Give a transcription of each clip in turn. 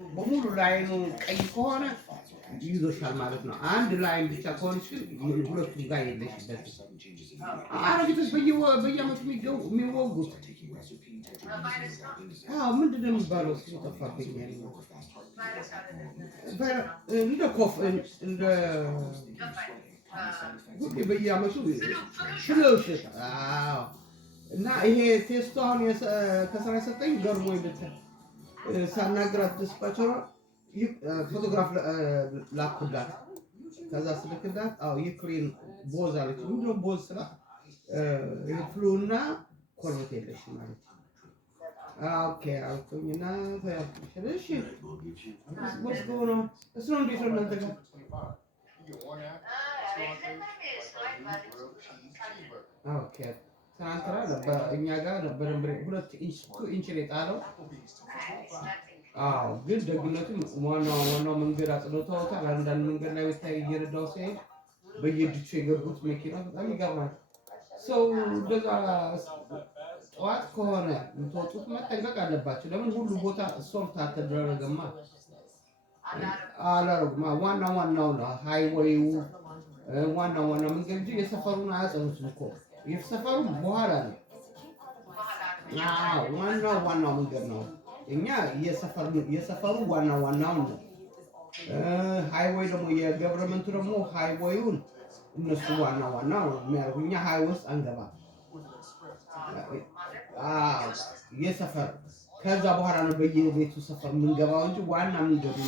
በሙሉ ላይኑ ቀይ ከሆነ ይዞሻል ማለት ነው። አንድ ላይን ብቻ ከሆነች ግን ሁለቱም ጋር የለሽበትም። አረግቶች በየዓመቱ የሚወጉት ምንድን ነው የሚባለው? እሱ ጠፋብኝ። እንደ ኮፍ እንደ ሁሌ በየዓመቱ ሽለውሽት እና ይሄ ቴስቱ አሁን ከስራ የሰጠኝ ገርሞኝ ብታይ ሳናግራት ዲስፓቸሯ ፎቶግራፍ ላኩላት። ከዛ ስልክላት ዩክሬን ቦዝ አለች። ምንድነው ቦዝ ስላት ፍሉና ኮርበት የለሽ ማለት ኦኬ አልኩኝና ተያክሽልሽ ወስ ጎኖ እሱ ነው እንዴት ነው እናንተ ጋር ኦኬ ትናንትና እኛ ጋር ነበር 2 ኢንች ላይ ጣለው። ግን ደግነቱም ዋናው መንገድ አጽድተውታል። አንዳንድ መንገድ ላይ ብታይ እየረዳው ሲሄድ በየድቹ የገቡት መኪና በጣም ይገርማል። ሰው እንደዛ ጠዋት ከሆነ የምትወጡት መጠንቀቅ አለባቸው። ለምን ሁሉ ቦታ ሶልት አልተደረገማ አላረጉማ። ዋናው ነው ሃይዌዩ ዋና መንገድ እንጂ የሰፈሩን አያጸኑትም እኮ የሰፈሩ በኋላ ነው። ዋናው መንገድ ነው። እኛ የሰፈሩ ዋናው ነው። ሃይዌይ ደግሞ የገቨርመንቱ ደግሞ ሃይዌዩን እነሱ ዋናው የሚያደርጉ እኛ ሃይዌይ ውስጥ አንገባ። የሰፈር ከዛ በኋላ ነው በየቤቱ ሰፈር የምንገባው እንጂ ዋና መንገዱ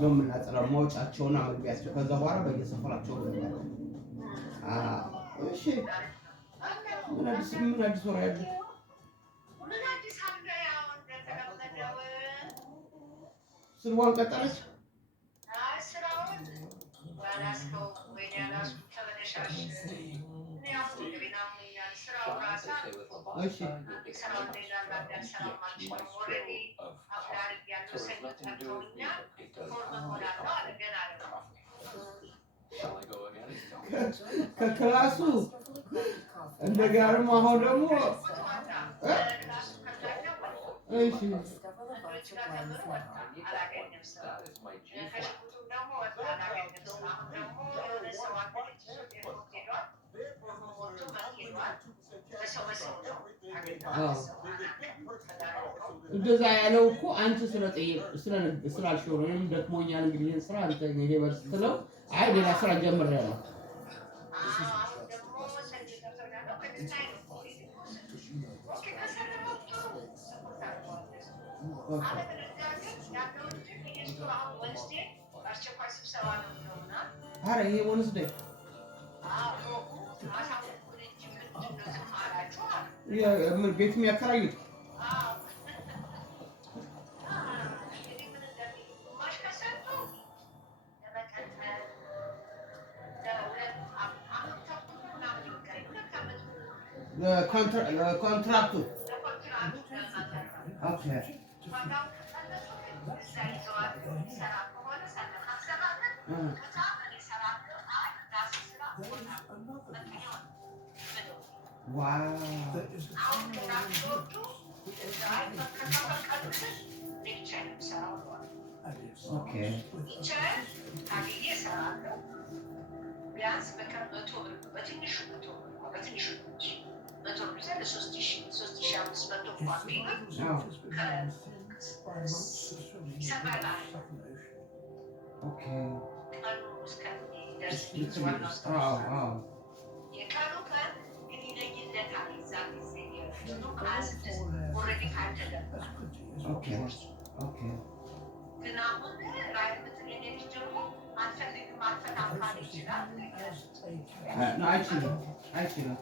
ነው የምናጸዳው። መውጫቸውና መግቢያቸው ከዛ በኋላ በየሰፈራቸው ነው። እሺ ምን አዲስ ወሬ አለ? ስራውን ቀጠለች። ከክላሱ እንደገና ደግሞ አሁን ደግሞ እንደዛ ያለው እኮ አንተ ስላልሽው ነው። እኔም ደክሞኛል እንግዲህ ይሄን ስራ አንተ ይሄ በርስ ትለው አይ ሌላ ስራ ጀምሬያለሁ። ኧረ ይሄ ወንስዴ ቤት የሚያከራዩት ኮንትራክቱ ቢያንስ በቀን 100 ብር በትንሹ 100 ብር ለ3500 የቀኑ ቀን ግን ይለይለታል። እዛ ጊዜ ኦልሬዲ ካልተደረገ ግን አሁን ራይ የምትለኝ ልጅ ደግሞ አልፈልግም አልፈታም ካለ ይችላል። አይችልም።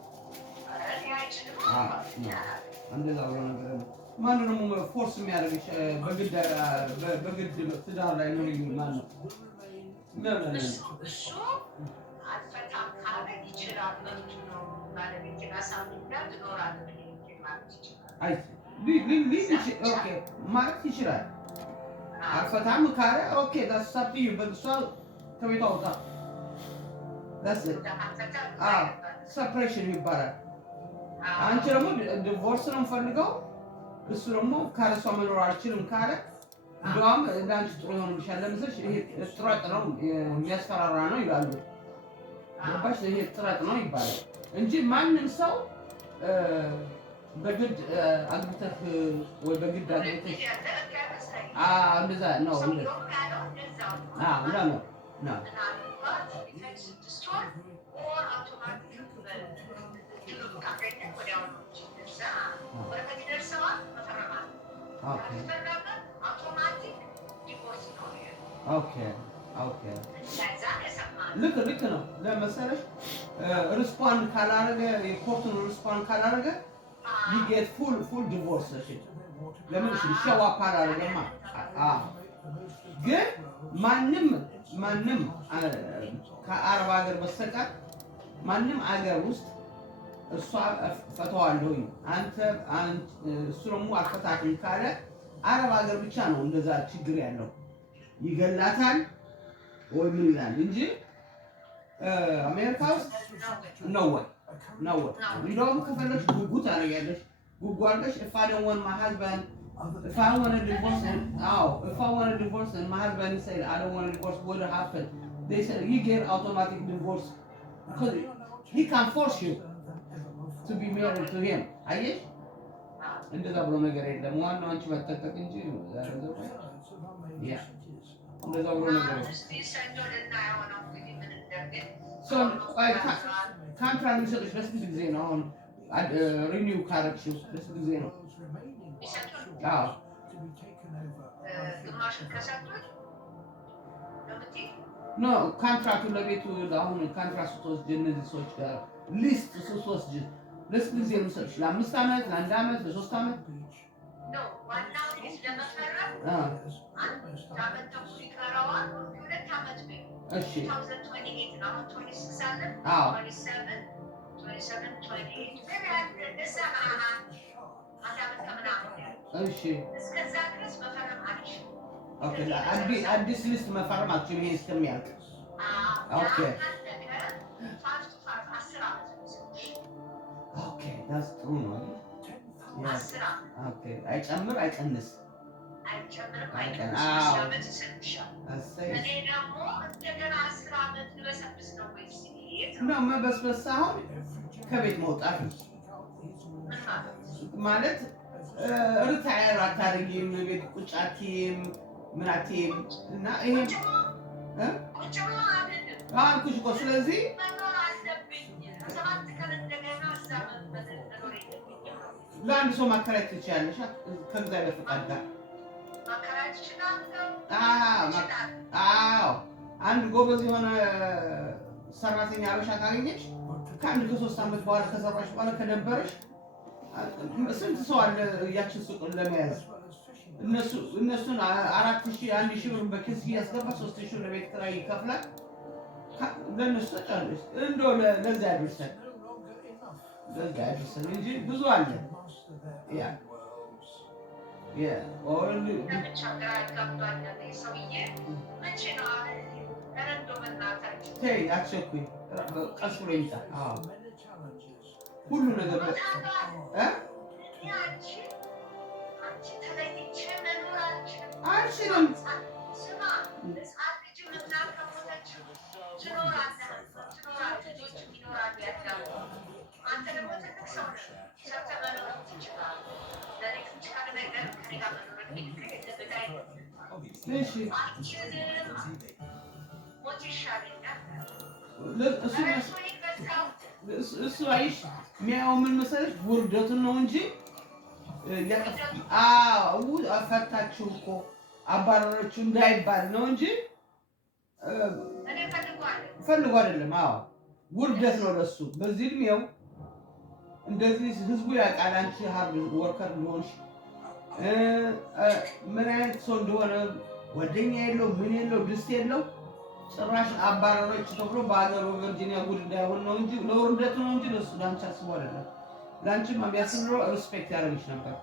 እንደዛ ብሎ ነገር ማነው ደግሞ ፎርስ የሚያደርግሽ በግድ ትዳር ላይ ነው ማለት ነው። እሱ አልፈታም ካለ ይችላል። ባለቤቴን አሳምኛ ትኖራለህ ማለት ይችላል። አልፈታም ካለ ኦኬ ዳስ ሳፕዩ በእሷ ከቤቷ አውጣ። ሰፕሬሽን ይባላል። አንቺ ደግሞ ዲቮርስ ነው የምፈልገው፣ እሱ ደግሞ ካለ እሷ መኖር አልችልም ካለ እንደውም እንዳንቺ ጥሩ ይሆንልሻል ለምሳሌ ይሄ ጥራጥ ነው የሚያስፈራራ ነው ይላሉ። ገባሽ? ይሄ ጥራጥ ነው ይባላል እንጂ ማንም ሰው በግድ አግብተህ ወይ በግድ አግብተህ እንደዛ ነው ነው ነው ልክ ነው ለመሰለሽ ሪስፖንድ ካላረገ የኮርቱን ሪስፖንድ ካላረገ you get full divorce ለምን ሸዋ ካላረገማ ግን ማንም ከአረብ ሀገር በስተቀር ማንም አገር ውስጥ እሷ ፈተዋለሁኝ አንተ እሱ ደግሞ አልፈታትም ካለ አረብ ሀገር ብቻ ነው እንደዛ ችግር ያለው ይገላታል ወይ ምን ይላል እንጂ አሜሪካ ውስጥ ነው እንደውም ከፈለግሽ ጉጉት አደርጋለሽ ጉጉ አድርገሽ if I don't want my husband if I want a divorce if I want a divorce and my husband said I don't want a divorce what would happen they said you get automatic divorce because he can't force you to be married to him አየሽ እንደዛ ብሎ ነገር የለም ዋናው አንቺ መጠጠቅ እንጂ እንደዛ ብሎ ነገር so contract የሚሰጥሽ ለስንት ጊዜ ነው አሁን ሪኒው ካረግሽው ለስንት ጊዜ ነው ኖ ኮንትራክቱ ለቤቱ አሁን ኮንትራክት ስትወስጂ እነዚህ ሰዎች ጋር ሊስት ስትወስጂ ለስንት ጊዜ ነው የሚሰጥሽ ለ5 ዓመት ለ1 ዓመት ለ3 ዓመት ዋናው ሊስት ለመፈረም ዓመት ተኩል ይቀረዋል 2 ዓመት ነው እሺ 2028 ነው 26 አለ 27 እሺ እስከዛ ድረስ መፈረም አልችልም ኦኬ አዲስ ሊስት መፈረም አልችልም ይሄ እስከሚያልቅ ኦኬ ኦኬ that's true ነው ኦኬ አይጨምር አይቀንስ ነው መበስበስ ሳይሆን ከቤት መውጣት ማለት ሪታየር አታርጊም ቤት ቁጭ አትይም ምን አትይም እና ይሄ አልኩሽ እኮ ስለዚህ ለአንድ ሰው ማከራየት ትችያለሽ ከእግዚአብሔር ፈቃድ ጋር አንድ ጎበዝ የሆነ ሰራተኛ አበሻ ካገኘች ከአንድ ከ3 ዓመት በኋላ ከሰራሽ በኋላ ከደበረሽ ስንት ሰው አለ ያችን ሱቅ ለመያዝ እነሱን 4000 1000 ብር በኪስ ያስገባ 3000 ለቤት ኪራይ ይከፍላል ለነሱ ተጫለሽ እንደው ለዛ ያድርሰን እንጂ ብዙ አለ only hey actually ቀስ ብሎ ይምጣ ሁሉ ነገር አልችልም እሱ አይሽ የሚያየው ምን መሰለሽ ውርደቱን ነው እንጂ አፈታችሁ እኮ አባረረችው እንዳይባል ነው እንጂ ፈልጎ አይደለም። ውርደት ነው ለሱ በዚህ እድሜው እንደዚህ ህዝቡ ያውቃል አንቺ ሃርድ ወርከር እንደሆንሽ ምን አይነት ሰው እንደሆነ ጓደኛ የለው ምን የለው ድስት የለው ጭራሽ አባረረች ተብሎ በአገሩ ቨርጂኒያ ጉድ እንዳይሆን ነው እንጂ ለውርደት ነው እንጂ ለሱ ዳንቻ አስቦ አይደለም። ላንቺም የሚያስብለው ሪስፔክት ያደርግሽ ነበር።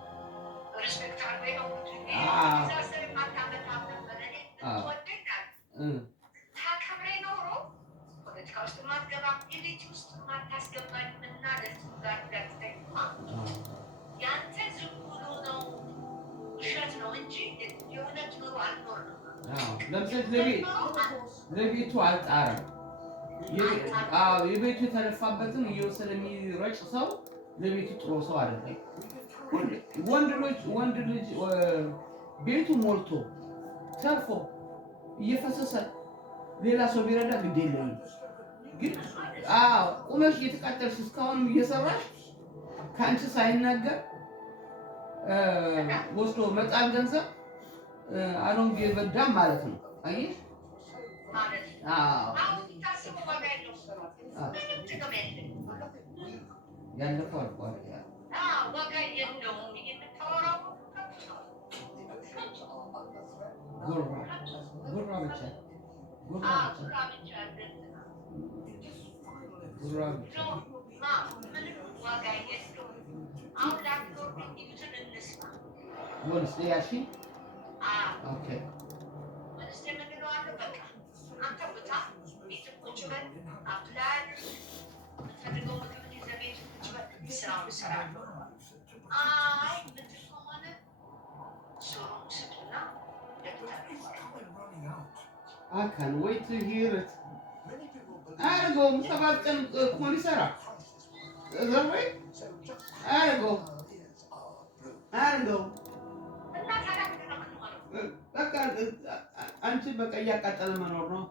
ለምሳሌ ለቤቱ አልጣረም። የቤቱ የተለፋበትን እየወሰደ የሚረጭ ሰው ለቤቱ ጥሩ ሰው አይደለም። ወንድ ልጅ ቤቱ ሞልቶ ተርፎ እየፈሰሰ ሌላ ሰው ቢረዳ ግድ የለኝም። ግን ቁመሽ እየተቃጠልሽ እስካሁንም እየሰራሽ ከአንቺ ሳይናገር ወስዶ መጣል ገንዘብ አሁን ቢበዳም ማለት ነው። አየሽ? ያለፈው አልቋል። ጉራ ብቻ ወንስ ያሺ ኦኬ I can't wait to hear it. I go. About them Konisara. Is that right? I go. አንቺ በቃ እያቃጠለ መኖር ነው።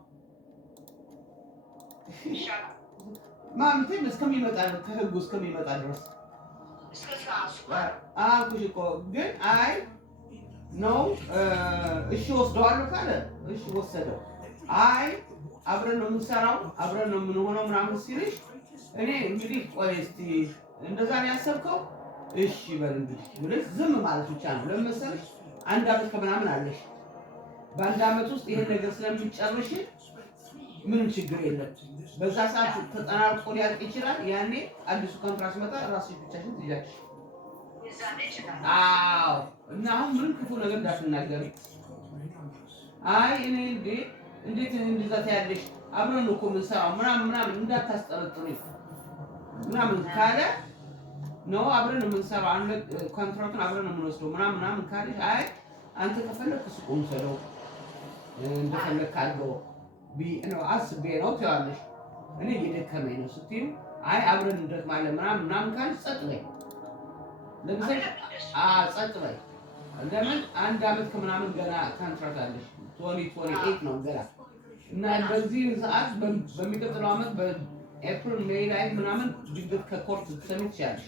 ማምቴም እስከሚመጣ ከህጉ እስከሚመጣ ድረስ አልኩሽ እኮ። ግን አይ ነው እሺ ወስደዋለሁ ካለ እሺ ወሰደው። አይ አብረን ነው የምንሰራው አብረን ነው የምንሆነው ምናምን ሲልሽ እኔ እንግዲህ ቆይ እስቲ እንደዛ ነው ያሰብከው? እሺ በል እንግዲህ ብለሽ ዝም ማለት ብቻ ነው። ለምን መሰለሽ አንድ አመት ከምናምን አለሽ። በአንድ አመት ውስጥ ይሄን ነገር ስለሚጨርሽ ምንም ችግር የለም። በዛ ሰዓት ተጠናቆ ሊያልቅ ይችላል። ያኔ አዲሱ ኮንትራት መጣ ራስሽ ብቻሽን ትይዣለሽ። አዎ እና አሁን ምንም ክፉ ነገር እንዳትናገሪ። አይ እኔ እንዴት እንደዛ ታያለሽ? አብረን እኮ የምንሰራው ምናምን እንዳታስጠረጥሩ ምናምን ካለ ነው አብረን የምንሰራው አንድ ኮንትራክቱን አብረን የምንወስደው ምናምን ካለሽ አይ አንተ ከፈለክ ሱቁን ሰደው እንደፈለክ አድርገው ነው አስቤ ነው ትያለሽ። እኔ እየደከመኝ ነው ስትይው አይ አብረን እንደክማለን ምናምን ካለሽ ጸጥ በይ። ለምሳሌ ጸጥ በይ። ለምን አንድ አመት ከምናምን ገና ኮንትራክት አለሽ 2028 ነው ገና እና በዚህ ሰዓት በሚቀጥለው አመት በኤፕሪል ሜይ ላይ ምናምን ድግት ከኮርት ትሰሚት ያለሽ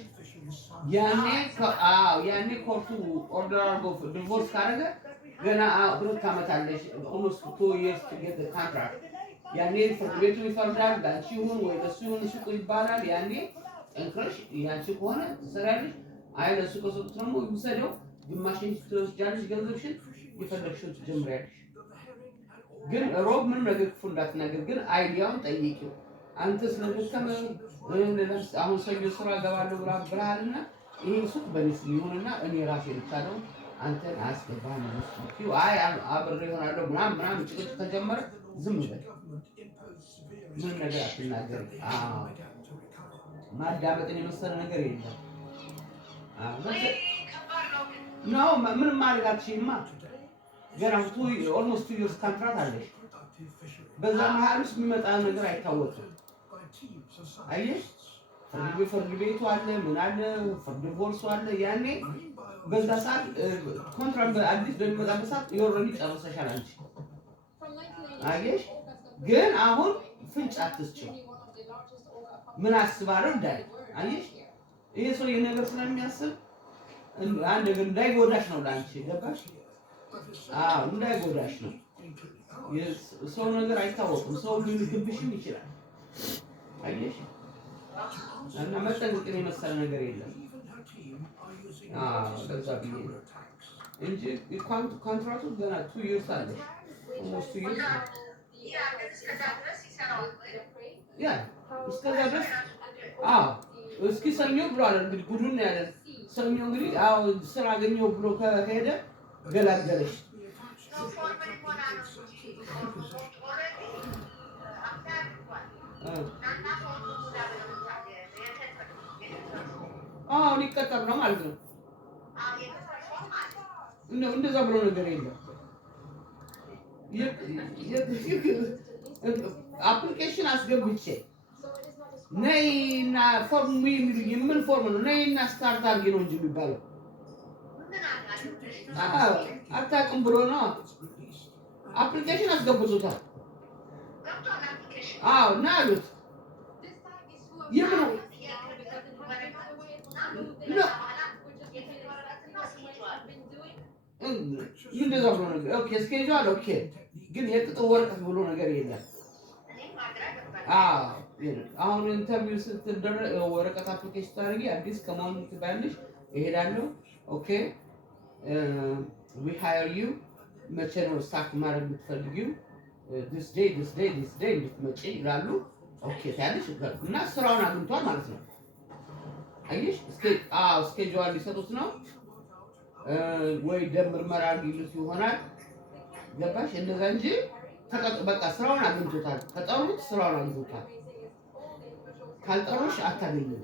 ያኔ ኮርቱ ኦርደር አድርጎ ዲቮርስ ካደረገ ገና 2 አመት አለሽ almost 2 years to get the contract። ያኔ ፍርድ ቤቱ ይፈርዳል። ዳንቺ ይሁን ወይ ለሱ ይሁን ሱቁ ይባላል። ያኔ እንክረሽ ያንቺ ከሆነ ትሰሪያለሽ። አይ ለሱ ከሰጡት ደግሞ ይወሰደው ግማሽን ትወስጃለሽ። ገንዘብሽን የፈለግሽው ትጀምሪያለሽ። ግን ሮብ ምን ነገር ክፉ እንዳትናገር። ግን አይዲያውን ጠይቂው። አንተ ስለደከመ አሁን ሰኞ ስራ ገባለሁ ብለሃልና ይሄ ሱቅ በሚስ ይሁንና እኔ ራሴ ልቻለው አንተን አስገባህ ነው እሱ አይ አብሬ ይሆናለሁ ምናምን ጭቅጭቅ ተጀመረ። ዝም በል ምን ነገር አትናገር። ማዳመጥን የመሰለ ነገር የለም። ነው ምንም ማድረግ አትችይማ። ገና ኦልሞስት 2 years ኮንትራክት አለሽ። በዛ መሀል ውስጥ የሚመጣ ነገር አይታወቅም። አየሽ ፍርድ ቤቱ አለ ምን አለ ፍርድ ዲቮርሱ አለ። ያኔ በዛ ሰዓት ኮንትራክት አዲስ በሚመጣበት ሰዓት ኦልሬዲ ጨርሰሻል አንቺ። አየሽ ግን አሁን ፍንጭ አትስጪው። ምን አስባለሁ እንዳይ አየሽ ይሄ ሰው የነገር ስለሚያስብ አንድ ነገር እንዳይጎዳሽ ነው ላንቺ። ገባሽ? እንዳይጎዳሽ ነው። ሰው ነገር አይታወቅም። ሰው ሊልክብሽም ይችላል። አየሽ እና መጠንቀቅን የመሰለ ነገር የለም። ለዛ ብዬ እንጂ ኮንትራክቱ ገና 2 years አለሽ። almost 2 years ያ እስከዛ ድረስ እስኪ ሰኞ ብሏል እንግዲህ ጉዱን ያለን ሰኞ እንግዲህ ስራ አገኘው ብሎ ከሄደ ገላገለሽ። ሊቀጠር ነው ማለት ነው። እንደዛ ብሎ ነገር የለም። አፕሊኬሽን አስገብቼ ነይና ፎርም ምን ፎርም ነው ነይና ስታርት አድርጊ ነው እንጂ የሚባለው አታውቅም ብሎ ነው አፕሊኬሽን አስገብቶታል አዎ እና አሉት የምን እንደዛ ብሎ ነገር ኦኬ ስኬጁል ኦኬ ግን የቅጥር ወረቀት ብሎ ነገር የለም አሁን ኢንተርቪው ስትደረግ ወረቀት አፕሊኬሽን ታደርጊ አዲስ ከመሆኑ ትባያለሽ እሄዳለሁ ኦኬ we hire you መቼ ነው ስታርት ማድረግ የምትፈልጊው this day እንድትመጪ ይላሉ ኦኬ ታያለሽ እና ስራውን አግኝቷል ማለት ነው አየሽ ስኬጁል ሊሰጡት ነው ወይ ደም ምርመራ ሊሉት ይሆናል ገባሽ እንደዛ እንጂ በቃ ስራውን አግኝቶታል ከጠሩት ስራውን አግኝቶታል ካልጠሩሽ አታገኝም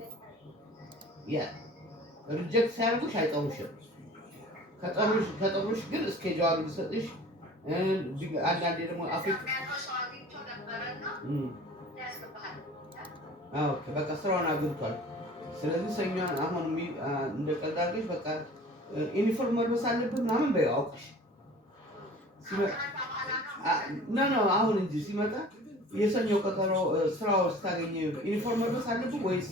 ያ ሪጀክት ሲያደርጉሽ አይጠሩሽም ከጠሩሽ ግን ስኬጁል ሊሰጥሽ አንዳንዴ ደግሞ አፍሪካ ኦኬ በቃ ስራውን አግኝቷል ስለዚህ ሰኞ አሁን እንደቀዳልሽ በቃ ዩኒፎርም መልበስ አለብን ምናምን በይው አውቅሽ ኖ አሁን እንጂ ሲመጣ የሰኞ ቀጠሮ ስራው ስታገኝ ዩኒፎርም መልበስ አለብን ወይስ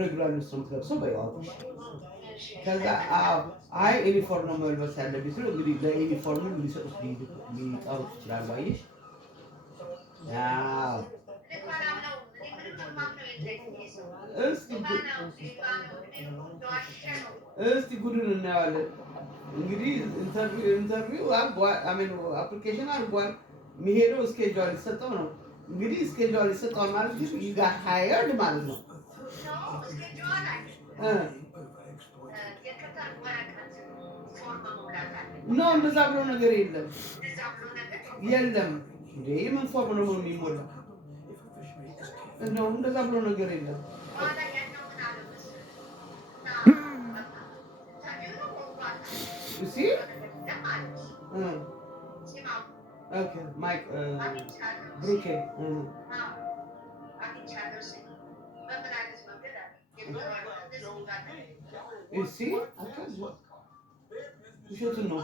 ሬጉላር ልብስ ነው የምትለብሰው በይው አውቅሽ ከዛ አይ ዩኒፎርም ነው መልበስ ያለብኝ ስለ እንግዲህ ለዩኒፎርም ሊሰጡት ሊጠሩት ይችላሉ አየሽ እስቲ ጉዱን እናያለን እንግዲህ ኢንተርቪው አፕሊኬሽን አድርጓል የሚሄደው ስኬጁል ሊሰጠው ነው እንግዲህ ስኬጁል ሊሰጠው ማለት ግን you got hired ማለት ነው ኖ እንደዛ ብሎ ነገር የለም እንዴ ምን ፎርም ነው የሚሞላው እንደዛ ብሎ ነገር የለም you see okay Mike Brooke you see ውሸቱን ነው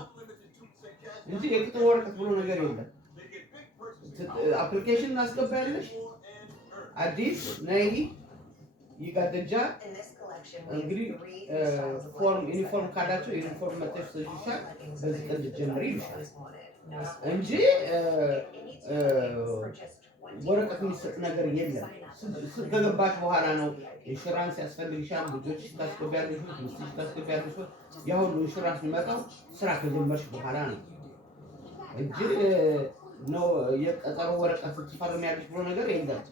እንጂ የቅጥር ወረቀት ብሎ ነገር የለም አፕሊኬሽን እናስገባያለሽ አዲስ ነይ ይጋደጃ እንግዲህ ፎርም ዩኒፎርም ካላቸው ዩኒፎርም መጥተሽ ትይሻል በዚህ ቀን ጀምሪ ይልሻል እንጂ ወረቀት የሚሰጥ ነገር የለም ከገባሽ በኋላ ነው ኢንሹራንስ ያስፈልግሻል ልጆች ታስገቢያለሽ ሚስትሽ ታስገቢያለሽ ያ ሁሉ ኢንሹራንስ የሚመጣው ስራ ከጀመርሽ በኋላ ነው እንጂ ነው የቀጠሮ ወረቀት ትፈርሚያለሽ ብሎ ነገር የለም